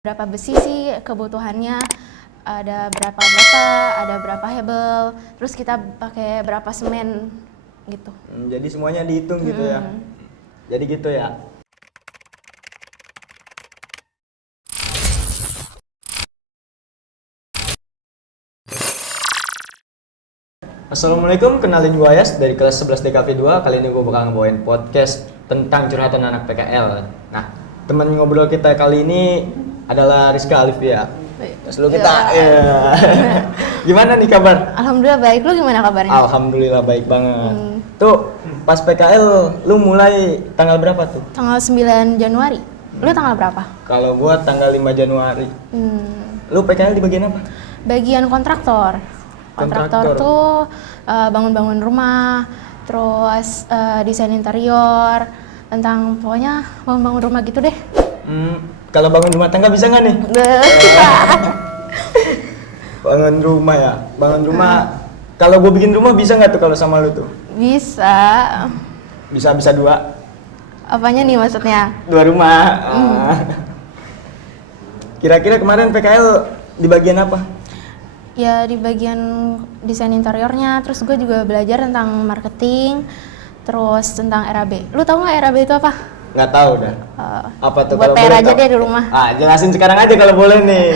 Berapa besi sih kebutuhannya, ada berapa bata, ada berapa hebel, terus kita pakai berapa semen gitu. Jadi semuanya dihitung gitu ya. Jadi gitu ya. Assalamualaikum, kenalin gue Ayas dari kelas 11 DKV 2. Kali ini gue bakal ngebawain podcast tentang curhatan anak PKL. Nah, teman ngobrol kita kali ini adalah Rizka Alifia. Terus lu kita gimana nih kabar? Alhamdulillah baik, lu gimana kabarnya? Alhamdulillah baik banget. Tuh, pas PKL lu mulai tanggal berapa tuh? Tanggal 9 Januari. Lu tanggal berapa? Kalau gua tanggal 5 Januari. Lu PKL di bagian apa? Bagian kontraktor. Kontraktor tuh bangun-bangun rumah, terus desain interior, tentang pokoknya bangun-bangun rumah gitu deh. Kalau bangun rumah tangga bisa nggak nih? Bangun rumah ya, bangun rumah. Kalau gue bikin rumah bisa nggak tuh kalau sama lu tuh? Bisa. Bisa dua. Apanya nih maksudnya? Dua rumah. Kira-kira kemarin PKL di bagian apa? Ya di bagian desain interiornya, terus gue juga belajar tentang marketing, terus tentang RAB. Lu tahu nggak RAB itu apa? Nggak tahu dah. Apa tuh? Buat kalau PR boleh aja tahu? deh di rumah. Jelasin sekarang aja kalau boleh nih.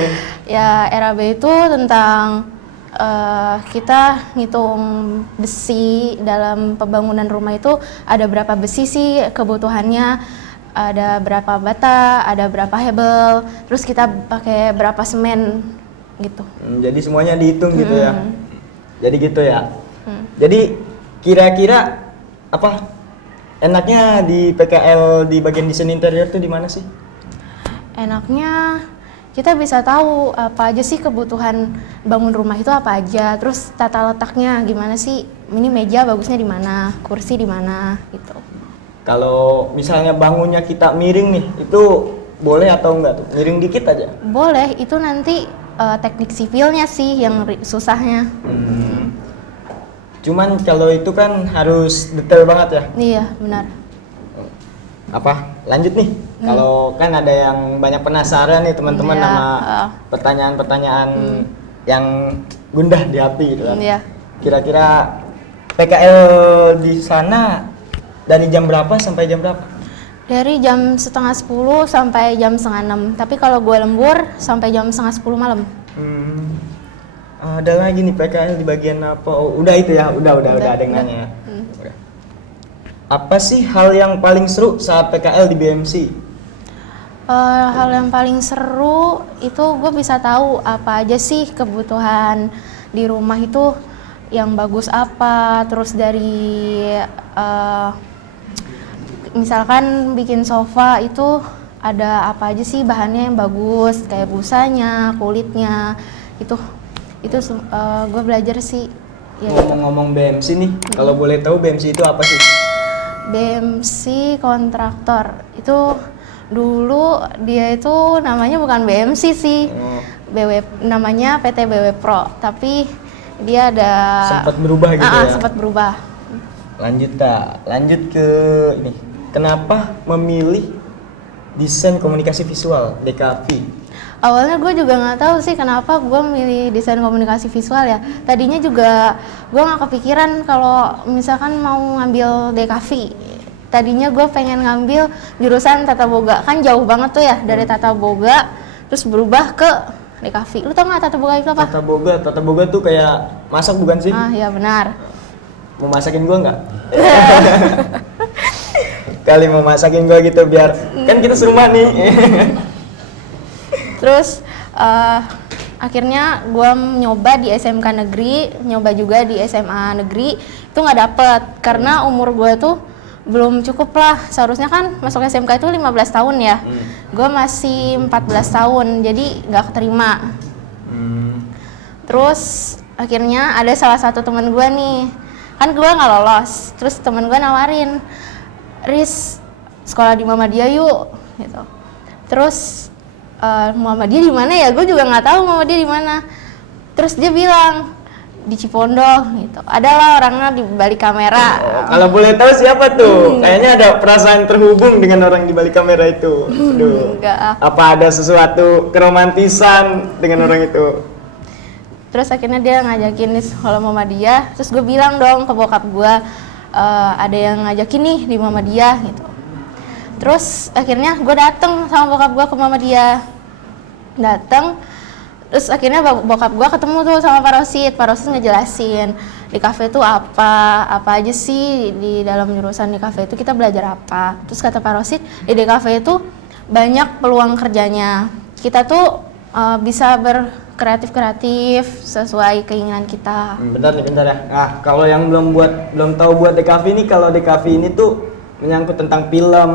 Ya RAB itu tentang kita ngitung besi dalam pembangunan rumah itu ada berapa besi sih kebutuhannya, ada berapa bata, ada berapa hebel, terus kita pakai berapa semen gitu. Jadi semuanya dihitung gitu ya. Jadi gitu ya. Jadi kira-kira apa enaknya di PKL di bagian desain interior tuh di mana sih? Enaknya kita bisa tahu apa aja sih kebutuhan bangun rumah itu apa aja, terus tata letaknya gimana sih, ini meja bagusnya di mana, kursi di mana gitu. Kalau misalnya bangunnya kita miring nih, itu boleh atau enggak tuh? Miring dikit aja? Boleh, itu nanti teknik sipilnya sih yang susahnya. Cuman kalau itu kan harus detail banget ya? Iya, benar. Lanjut nih, kalau kan ada yang banyak penasaran nih teman-teman Iya, sama pertanyaan-pertanyaan yang gundah di hati gitu kan. Iya. Kira-kira PKL di sana dari jam berapa sampai jam berapa? Dari jam 9:30 sampai jam 5:30, tapi kalau gue lembur sampai jam 9:30 malam. Ada lagi nih PKL di bagian apa? Oh, udah itu ya, udah ada yang nanya. Udah. Apa sih hal yang paling seru saat PKL di BMC? Hal yang paling seru itu gue bisa tahu apa aja sih kebutuhan di rumah itu yang bagus apa, terus dari misalkan bikin sofa itu ada apa aja sih bahannya yang bagus, kayak busanya, kulitnya, itu gue belajar sih. Ya. Ngomong-ngomong BMC nih, kalau boleh tahu BMC itu apa sih? BMC kontraktor itu dulu dia itu namanya bukan BMC sih, namanya PT BW Pro, tapi dia ada sempat berubah gitu ya? Sempat berubah. Lanjut ke ini. Kenapa memilih desain komunikasi visual DKV? Awalnya gue juga nggak tahu sih kenapa gue milih desain komunikasi visual ya. Tadinya juga gue nggak kepikiran kalau misalkan mau ngambil DKV. Tadinya gue pengen ngambil jurusan Tata Boga, kan jauh banget tuh ya dari Tata Boga, terus berubah ke DKV. Lu tau nggak Tata Boga itu apa? Tata Boga tuh kayak masak bukan sih? Ya benar. Mau masakin gue nggak? Kali mau masakin gue gitu biar kan kita serumah nih. Terus akhirnya gue nyoba di SMK negeri, nyoba juga di SMA negeri, itu nggak dapet karena umur gue tuh belum cukup lah. Seharusnya kan masuk SMK itu 15 tahun ya, gue masih 14 tahun, jadi nggak keterima. Terus akhirnya ada salah satu teman gue nih, kan gue nggak lolos, terus teman gue nawarin, Riz sekolah di Muhammadiyah yuk gitu. Terus Muhammadiyah di mana ya? Gue juga nggak tahu Muhammadiyah di mana. Terus dia bilang di Cipondoh gitu. Adalah orangnya di balik kamera. Kalau boleh tahu siapa tuh? Kayaknya ada perasaan terhubung dengan orang di balik kamera itu. Aduh. Enggak. Apa ada sesuatu keromantisan dengan orang itu? Terus akhirnya dia ngajakin di sekolah Muhammadiyah. Terus gue bilang dong ke bokap gue, ada yang ngajakin nih di Muhammadiyah gitu. Terus akhirnya gue dateng sama bokap gue ke Muhammadiyah. Dateng. Terus akhirnya bokap gue ketemu tuh sama Pak Rosid ngejelasin di kafe itu apa aja sih di dalam jurusan di kafe itu kita belajar apa. Terus kata Pak Rosid di kafe itu banyak peluang kerjanya. Kita tuh bisa berkreatif sesuai keinginan kita. Bentar ya. Nah, kalau yang belum tahu buat DKV ini, kalau DKV ini tuh menyangkut tentang film,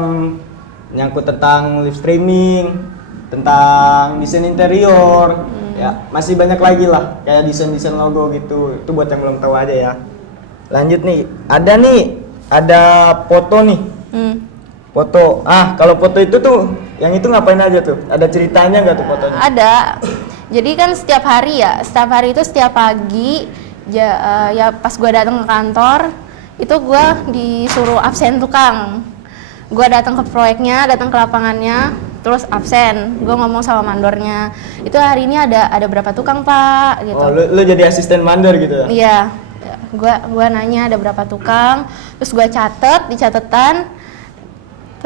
menyangkut tentang live streaming, tentang desain interior. Ya, masih banyak lagi lah, kayak desain logo gitu. Itu buat yang belum tahu aja ya. Lanjut nih, ada foto nih. Foto. Kalau foto itu tuh, yang itu ngapain aja tuh? Ada ceritanya nggak tuh fotonya? Ada. Jadi kan setiap hari itu setiap pagi, ya pas gue datang ke kantor, itu gue disuruh absen tukang. Gue datang ke proyeknya, datang ke lapangannya, terus absen. Gue ngomong sama mandornya, itu hari ini ada berapa tukang pak? Gitu. Oh, lu jadi asisten mandor gitu ya? Iya. Gue nanya ada berapa tukang, terus gue di catetan,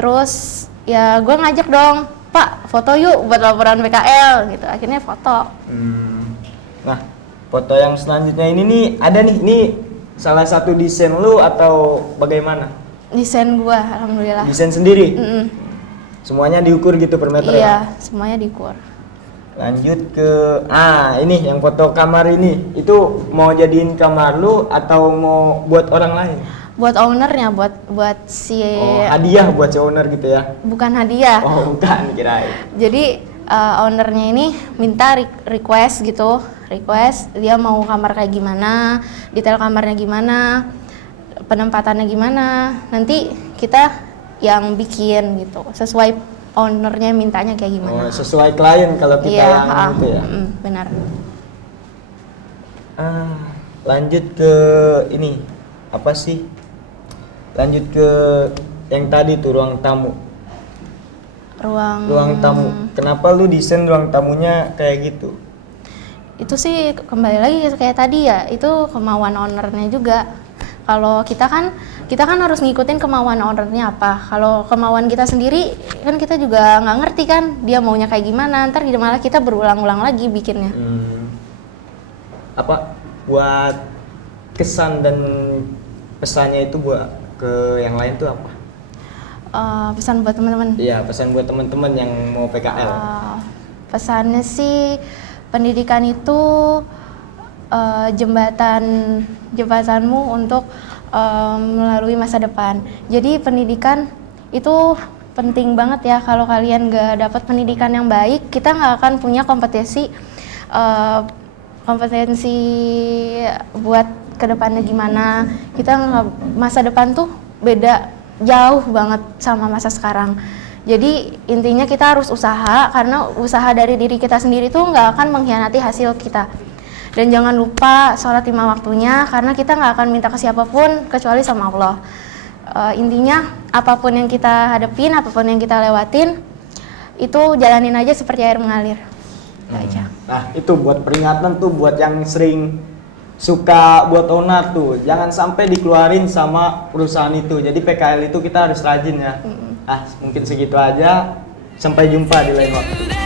terus ya gue ngajak dong, Pak foto yuk buat laporan PKL gitu. Akhirnya foto. Nah, foto yang selanjutnya ini nih, ada nih, ini salah satu desain lu atau bagaimana? Desain gue, alhamdulillah. Desain sendiri? Semuanya diukur gitu per meter ya? Iya, semuanya diukur. Lanjut ke, ini yang foto kamar ini, itu mau jadiin kamar lu atau mau buat orang lain? Buat ownernya, buat si... hadiah buat si owner gitu ya? Bukan hadiah. Oh, bukan, kirain. Jadi ownernya ini minta request gitu, dia mau kamar kayak gimana, detail kamarnya gimana, penempatannya gimana, nanti kita yang bikin gitu, sesuai ownernya mintanya kayak gimana. Sesuai klien kalau kita yang gitu ya? Benar. Lanjut ke ini, apa sih? Lanjut ke yang tadi tuh, ruang tamu. Ruang tamu. Kenapa lu desain ruang tamunya kayak gitu? Itu sih kembali lagi kayak tadi ya, itu kemauan ownernya juga. Kalau kita kan harus ngikutin kemauan ownernya apa. Kalau kemauan kita sendiri kan kita juga nggak ngerti kan dia maunya kayak gimana. Ntar malah kita berulang-ulang lagi bikinnya. Apa buat kesan dan pesannya itu buat ke yang lain tuh apa? Pesan buat teman-teman. Iya, pesan buat teman-teman yang mau PKL. Pesannya sih pendidikan itu jembatanmu untuk melalui masa depan. Jadi pendidikan itu penting banget ya. Kalau kalian gak dapat pendidikan yang baik, kita nggak akan punya kompetensi buat kedepannya gimana. Masa depan tuh beda jauh banget sama masa sekarang. Jadi intinya kita harus usaha, karena usaha dari diri kita sendiri tuh nggak akan mengkhianati hasil kita. Dan jangan lupa sholat 5 waktunya, karena kita nggak akan minta ke siapapun kecuali sama Allah. Intinya apapun yang kita hadapin, apapun yang kita lewatin, itu jalanin aja seperti air mengalir. Aja. Nah itu buat peringatan tuh buat yang sering suka buat owner tuh, jangan sampai dikeluarin sama perusahaan itu. Jadi PKL itu kita harus rajin ya. Mungkin segitu aja. Sampai jumpa di lain waktu.